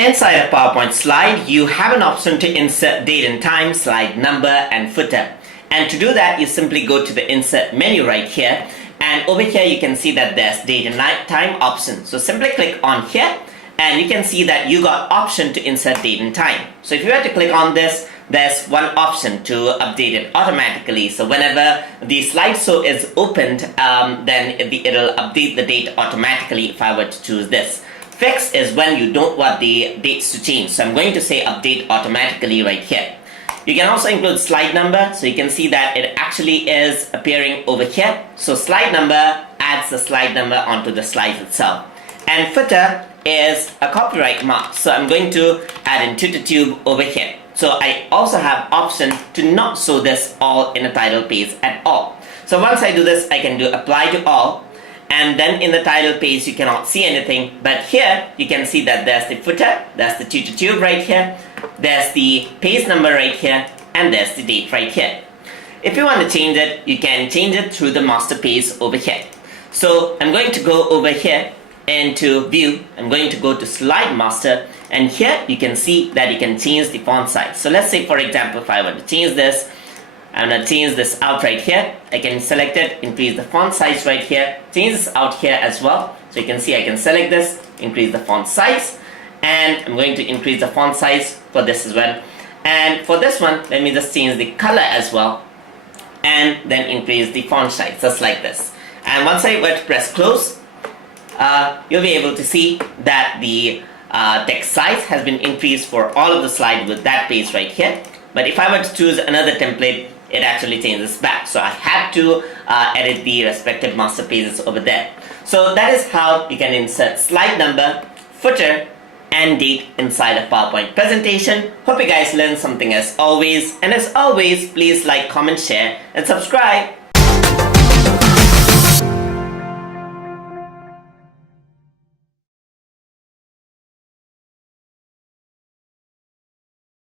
Inside a PowerPoint slide, you have an option to insert date and time, slide number, and footer. And to do that, you simply go to the insert menu right here. And over here, you can see that there's date and time option. So simply click on here, and you can see that you got option to insert date and time. So if you were to click on this, there's one option to update it automatically. So whenever the slideshow is opened, then it'll update the date automatically if I were to choose this. Fix is when you don't want the dates to change. So I'm going to say update automatically right here. You can also include slide number, so you can see that it actually is appearing over here. So slide number adds the slide number onto the slide itself. And footer is a copyright mark, so I'm going to add Untitled Tube over here. So I also have option to not show this all in a title page at all. So once I do this, I can do apply to all. And then in the title page, you cannot see anything. But here, you can see that there's the footer, there's the Untitled Tube right here, there's the page number right here, and there's the date right here. If you want to change it, you can change it through the master page over here. So I'm going to go over here into view. I'm going to go to slide master, and here you can see that you can change the font size. So let's say, for example, if I want to change this, I'm going to change this out right here. I can select it, increase the font size right here, change this out here as well. So you can see I can select this, increase the font size, and I'm going to increase the font size for this as well. And for this one, let me just change the color as well, and then increase the font size, just like this. And once I were to press close, you'll be able to see that the text size has been increased for all of the slides with that page right here. But if I were to choose another template, it actually changes back. So I had to edit the respective master pages over there. So that is how you can insert slide number, footer, and date inside a PowerPoint presentation. Hope you guys learned something as always. And as always, please like, comment, share, and subscribe.